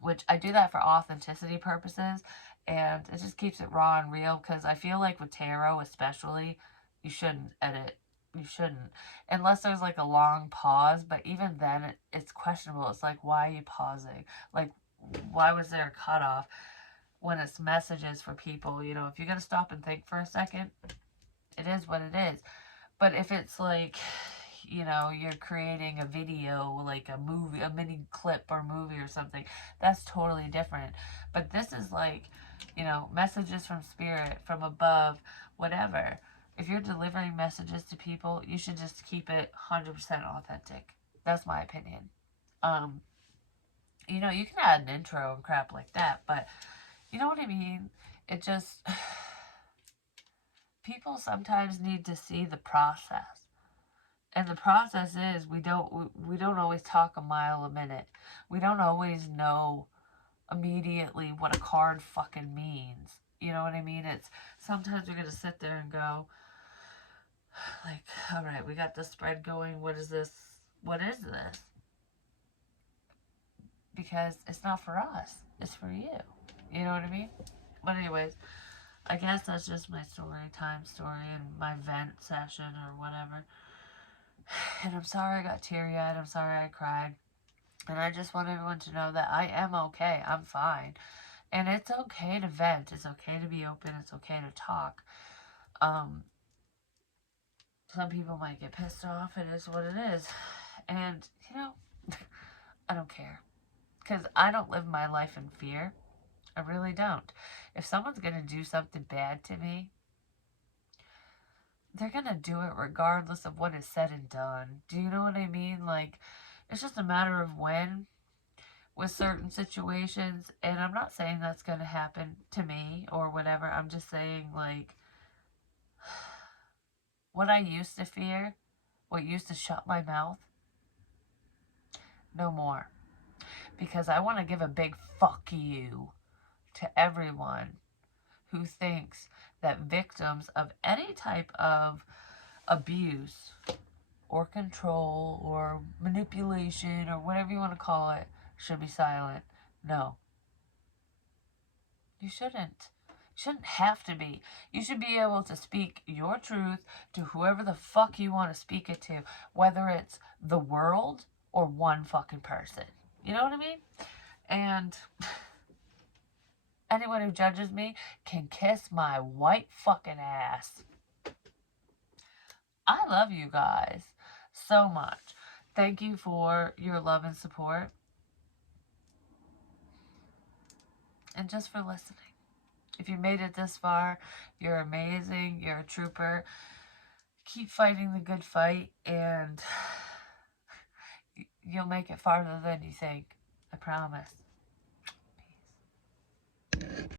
which I do that for authenticity purposes. And it just keeps it raw and real, because I feel like with tarot especially, you shouldn't edit. You shouldn't. Unless there's like a long pause, but even then it's questionable. It's like, why are you pausing? Like, why was there a cutoff when it's messages for people? You know, if you're going to stop and think for a second, it is what it is. But if it's like, you know, you're creating a video, like a movie, a mini clip or movie or something, that's totally different. But this is like, you know, messages from Spirit, from above, whatever. If you're delivering messages to people, you should just keep it 100% authentic. That's my opinion. You know, you can add an intro and crap like that, but you know what I mean? It just, people sometimes need to see the process. And the process is we don't always talk a mile a minute. We don't always know immediately what a card fucking means. You know what I mean? It's sometimes we're gonna sit there and go, like, all right, we got the spread going. What is this? What is this? Because it's not for us. It's for you. You know what I mean? But anyways, I guess that's just my time story and my vent session or whatever. And I'm sorry I got teary-eyed. I'm sorry I cried. And I just want everyone to know that I am okay. I'm fine. And it's okay to vent. It's okay to be open. It's okay to talk. Some people might get pissed off. It is what it is. And, you know, I don't care. Because I don't live my life in fear. I really don't. If someone's going to do something bad to me, they're going to do it regardless of what is said and done. Do you know what I mean? Like, it's just a matter of when with certain situations. And I'm not saying that's going to happen to me or whatever. I'm just saying, like, what I used to fear, what used to shut my mouth, no more. Because I want to give a big fuck you to everyone who thinks that victims of any type of abuse or control or manipulation or whatever you want to call it should be silent. No. You shouldn't. You shouldn't have to be. You should be able to speak your truth to whoever the fuck you want to speak it to, whether it's the world or one fucking person. You know what I mean? And anyone who judges me can kiss my white fucking ass. I love you guys so much. Thank you for your love and support. And just for listening. If you made it this far, you're amazing. You're a trooper. Keep fighting the good fight, and you'll make it farther than you think. I promise. Peace.